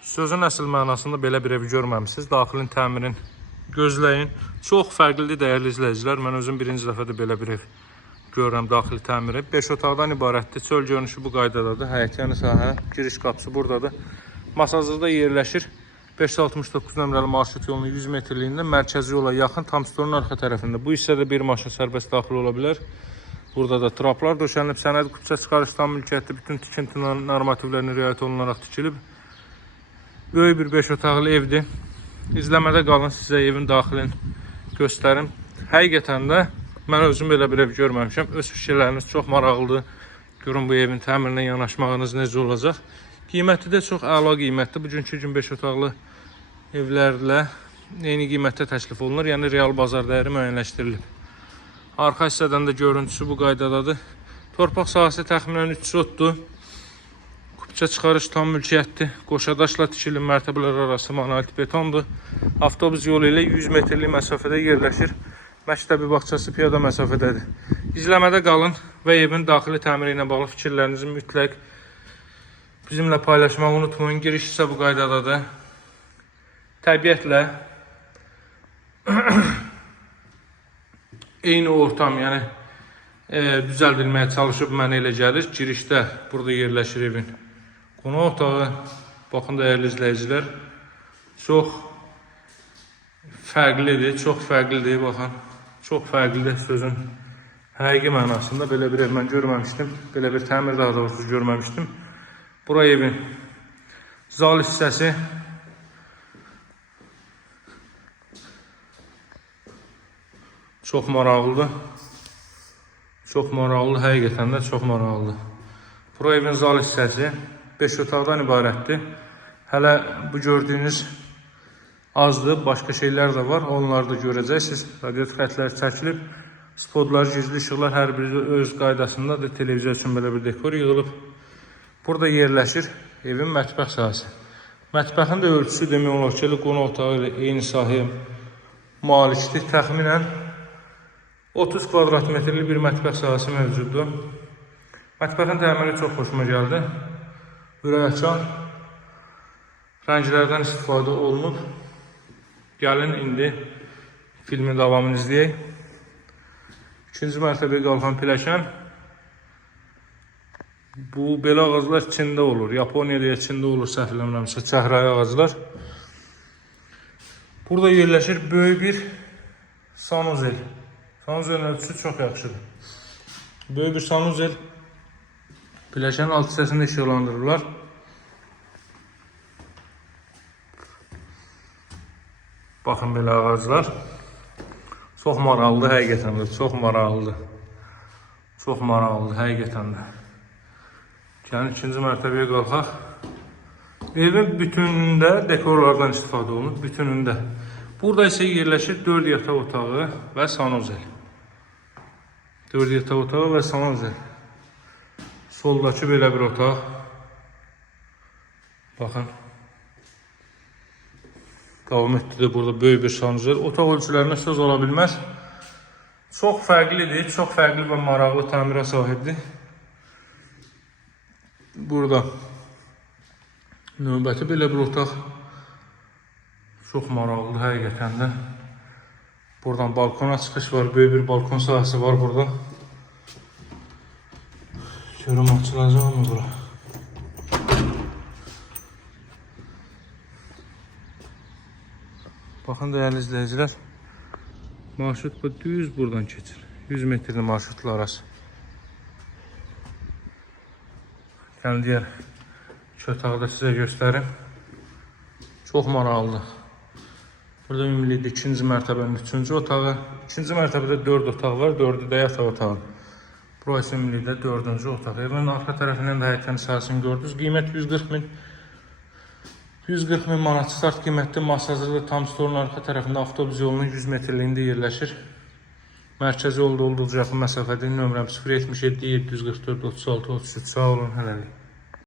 Sözün əsl mənasında belə bir evi görməmişsiniz. Daxilin təmirin gözləyin. Çox fərqlidir dəyərli izləyicilər. Mən özüm birinci dəfədə belə bir ev görürəm daxili təmiri. 5 otaqdan ibarətdir. Çöl görünüşü bu qaydadadır. Həyətyanı sahə, giriş qapısı buradadır. Masazırda yerləşir. 569 nömrəli marşrut yolunun 100 metrliyində mərkəzi yola yaxın tam storun arxa tərəfində. Bu hissədə bir maşın sərbəst daxil ola bilər. Burada da traplar döşənilib. Sənəd kupça çıxarış tam mülkiyyətli bütün tikinti normativlərinə riayət olunaraq tikilib. Böyük bir 5 otaqlı evdir. İzləmədə qalın, sizə evin daxilini göstərim. Həqiqətən də mən özüm belə bir ev görməmişəm. Öz fikirləriniz çox maraqlıdır. Görün bu evin təmirinə yanaşmağınız necə olacaq. Qiyməti də çox əla qiymətdir. Bugünkü gün 5 otaqlı evlərlə eyni qiymətdə təklif olunur. Yəni real bazar dəyəri müəyyənləşdirilib. Arxa hissədən də görüntüsü bu qaydadadır. Torpaq sahəsi təxminən 3 sotdur. Kupça çıxarış tam mülkiyyətdir. Qoşadaşla tikilib mərtəbələr arası monolit betondur. Avtobus yolu ilə 100 metrlik məsafədə yerləşir. Məktəbi bağçası piyada məsafədədir. İzləmədə qalın və evin daxili təmiri ilə bağlı fikirlərinizi mütləq bizimlə paylaşmağı unutmayın. Giriş isə bu qaydadadır. Təbiətlə eyni ortam, yəni düzəldilməyə çalışıb mənə elə gəlir. Girişdə burada yerləşir evin qonaq otağı. Baxın dəyərli izləyicilər, çox fərqlidir, baxın. Çox fərqlidir sözün həqiqi mənasında. Belə bir ev mən görməmişdim. Belə bir təmir daha doğrusu görməmişdim. Bura evin zal hissəsi. Çox maraqlıdır. Çox maraqlıdır, həqiqətən də çox maraqlıdır. Bura evin zal hissəsi 5 otaqdan ibarətdir. Hələ bu gördüyünüz azdır, başqa şeylər də var. Onları da görəcəksiniz. Radiator xətləri çəkilib. Spodlar, gizli işıqlar hər biri öz qaydasındadır. Televiziya üçün belə bir dekor yığılıb. Burada yerləşir evin mətbəx sahəsi. Mətbəxin də ölçüsü demək olar ki, qonaq otağı ilə eyni sahəyə malikdir. Təxminən 30 kvadrat metrlik bir mətbəx sahəsi mövcuddur. Mətbəxin təmiri çox xoşuma gəldi. Ürəkaçan rənglərdən istifadə olunub. Gəlin indi filmin davamını izləyək. 2-ci mərtəbəyə qalxan pilləkən. Bu belə ağaclar Çində olur. Yaponiyada Çində olur, səhv eləmirəmsə, çəhrayı ağaclar. Burada yerləşir böyük bir sanuzel. Sanuzelin ölçüsü çox yaxşıdır. Böyük bir sanuzel. Pilləkənin alt hissəsində işıqlandırırlar. Baxın belə ağaclar. Çox maraqlıdır, həqiqətən də. Çox maraqlıdır. Çox maraqlıdır, həqiqətən də. Yəni, 2-ci mərtəbəyə qalxaq. Evin bütünündə dekorlardan istifadə olunur, bütünündə. Burada isə yerləşir 4 yataq otağı və sanuzel. 4 yataq otağı və sanuzel. Soldakı belə bir otaq. Baxın. Davam etdi də burada böyük bir sanuzel. Otaq ölçülərinə söz ola bilməz. Çox fərqlidir, çox fərqli və maraqlı təmirə sahibdir. Burada növbəti belə bir otaq. Çox maraqlıdır, həqiqətən də. Buradan balkona çıxış var, böyük bir balkon sahəsi var burada. Görüm açılacaq mı bura? Baxın dəyərli izləyicilər. Marşrut bu düz buradan keçir. 100 metrli marşrutlar arası. Yəni digər iki otağı da sizə göstərim. Çox maraqlıdır. Burada ümumilikdə 2-ci mərtəbənin 3-cü otağı. 2-ci mərtəbədə 4 otaq var, 4-ü də yataq otağı. Burası ümumilikdə 4-cü otaq. Evin arxa tərəfindən də həyətən sahəsini gördünüz. Qiymət 140 min manat start qiymətli. Masazırda tam storun arxa tərəfində avtobus yolunun 100 metrliyində yerləşir. Mərkəzi yolda olduqca yaxın məsafədə. Nömrəm 077 744 36 33. Sağ olun, hələlik.